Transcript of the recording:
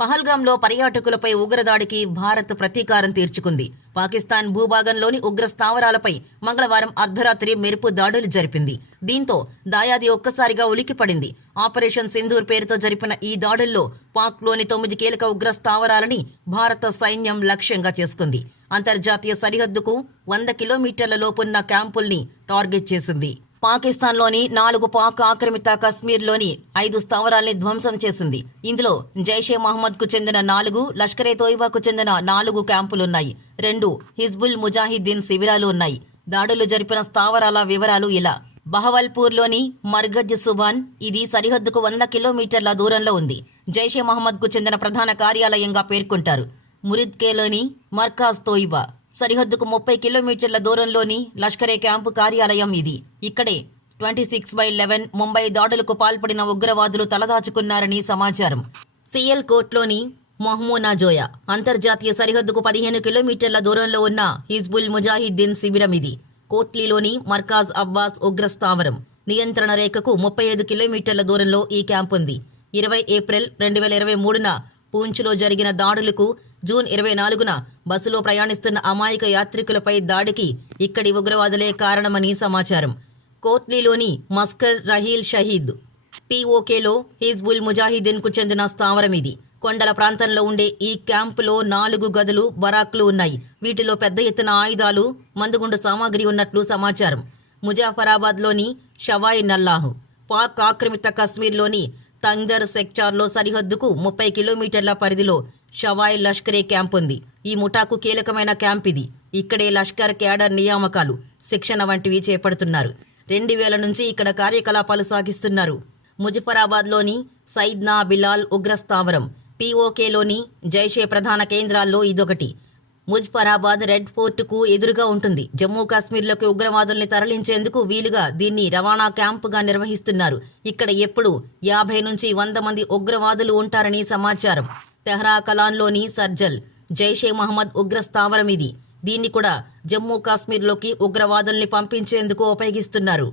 పహల్గాంలో పర్యాటకులపై ఉగ్రదాడికి భారత్ ప్రతీకారం తీర్చుకుంది. పాకిస్తాన్ భూభాగంలోని ఉగ్ర స్థావరాలపై మంగళవారం అర్ధరాత్రి మెరుపు దాడులు జరిపింది. దీంతో దాయాది ఒక్కసారిగా ఉలిక్కిపడింది. ఆపరేషన్ సింధూర్ పేరుతో జరిపిన ఈ దాడుల్లో పాక్లోని తొమ్మిది కీలక ఉగ్ర స్థావరాలని భారత సైన్యం లక్ష్యంగా చేసుకుంది. అంతర్జాతీయ సరిహద్దుకు వంద కిలోమీటర్ల లోపున్న క్యాంపుల్ని టార్గెట్ చేసింది. పాకిస్తాన్లోని నాలుగు పాక్ ఆక్రమిత కశ్మీర్లోని ఐదు స్థావరాల్ని ధ్వంసం చేసింది. ఇందులో జైషే మహమ్మద్కు చెందిన నాలుగు లష్కరే తోయిబాకు చెందిన నాలుగు క్యాంపులున్నాయి. రెండు హిజ్బుల్ ముజాహిద్దీన్ శిబిరాలు ఉన్నాయి. దాడులు జరిపిన స్థావరాల వివరాలు ఇలా. బహవల్పూర్లోని మర్గజ్ సుబాన్ ఇది సరిహద్దుకు వంద కిలోమీటర్ల దూరంలో ఉంది. జైషే మహమ్మద్కు చెందిన ప్రధాన కార్యాలయంగా పేర్కొంటారు. మురిద్కేలోని మర్కాజ్ తోయిబా. సరిహద్దుకు ముప్పై కిలోమీటర్ల దూరంలోని లష్కరే క్యాంపు కార్యాలయం ఇది. ఇక్కడే twenty six by eleven Mumbai దాడులకు పాల్పడిన ఉగ్రవాదులు తలదాచుకున్నారని సమాచారం. సిఎల్ కోట్లోని మహ్మూనా జోయా అంతర్జాతీయ సరిహద్దుకు పదిహేను కిలోమీటర్ల దూరంలో ఉన్న హిజ్బుల్ ముజాహిద్దీన్ శిబిరం ఇది. కోట్లీలోని మర్కాజ్ అబ్బాస్ ఉగ్ర స్థావరం నియంత్రణ రేఖకు ముప్పై ఐదు కిలోమీటర్ల దూరంలో ఈ క్యాంప్ ఉంది. ఇరవై ఏప్రిల్ రెండు వేల ఇరవై మూడున పూంచ్లో జరిగిన దాడులకు జూన్ ఇరవై నాలుగున బస్సులో ప్రయాణిస్తున్న అమాయక యాత్రికులపై దాడికి ఇక్కడి ఉగ్రవాదులే కారణమని సమాచారం. కోట్లీలోని మస్కర్ రహీల్ షహీద్ పీఓకేలో హిజ్బుల్ ముజాహిదీన్కు చెందిన స్థావరం ఇది. కొండల ప్రాంతంలో ఉండే ఈ క్యాంపులో నాలుగు గదులు బరాక్లు ఉన్నాయి. వీటిలో పెద్ద ఎత్తున ఆయుధాలు మందుగుండు సామాగ్రి ఉన్నట్లు సమాచారం. ముజాఫరాబాద్లోని షవాయ్ నల్లాహ్ పాక్ ఆక్రమిత కశ్మీర్లోని తంగర్ సెక్టార్లో సరిహద్దుకు ముప్పై కిలోమీటర్ల పరిధిలో షవాయ్ లష్కరే క్యాంప్ ఉంది. ఈ ముఠాకు కీలకమైన క్యాంప్ ఇది. ఇక్కడే లష్కర్ క్యాడర్ నియామకాలు శిక్షణ వంటివి చేపడుతున్నారు. రెండు వేల నుంచి ఇక్కడ కార్యకలాపాలు సాగిస్తున్నారు. ముజఫరాబాద్లోని సైద్నా బిలాల్ ఉగ్రస్థావరం పీఓకేలోని జైషే ప్రధాన కేంద్రాల్లో ఇదొకటి. ముజఫరాబాద్ రెడ్ ఫోర్టుకు ఎదురుగా ఉంటుంది. జమ్మూ కాశ్మీర్లోకి ఉగ్రవాదుల్ని తరలించేందుకు వీలుగా దీన్ని రవాణా క్యాంపుగా నిర్వహిస్తున్నారు. ఇక్కడ ఎప్పుడు యాభై నుంచి వంద మంది ఉగ్రవాదులు ఉంటారని సమాచారం. తెహ్రా కలాన్లోని సర్జల్ జైషే మహమ్మద్ ఉగ్రస్థావరం ఇది. దీన్ని కూడా జమ్మూ కాశ్మీర్లోకి ఉగ్రవాదుల్ని పంపించేందుకు ఉపయోగిస్తున్నారు.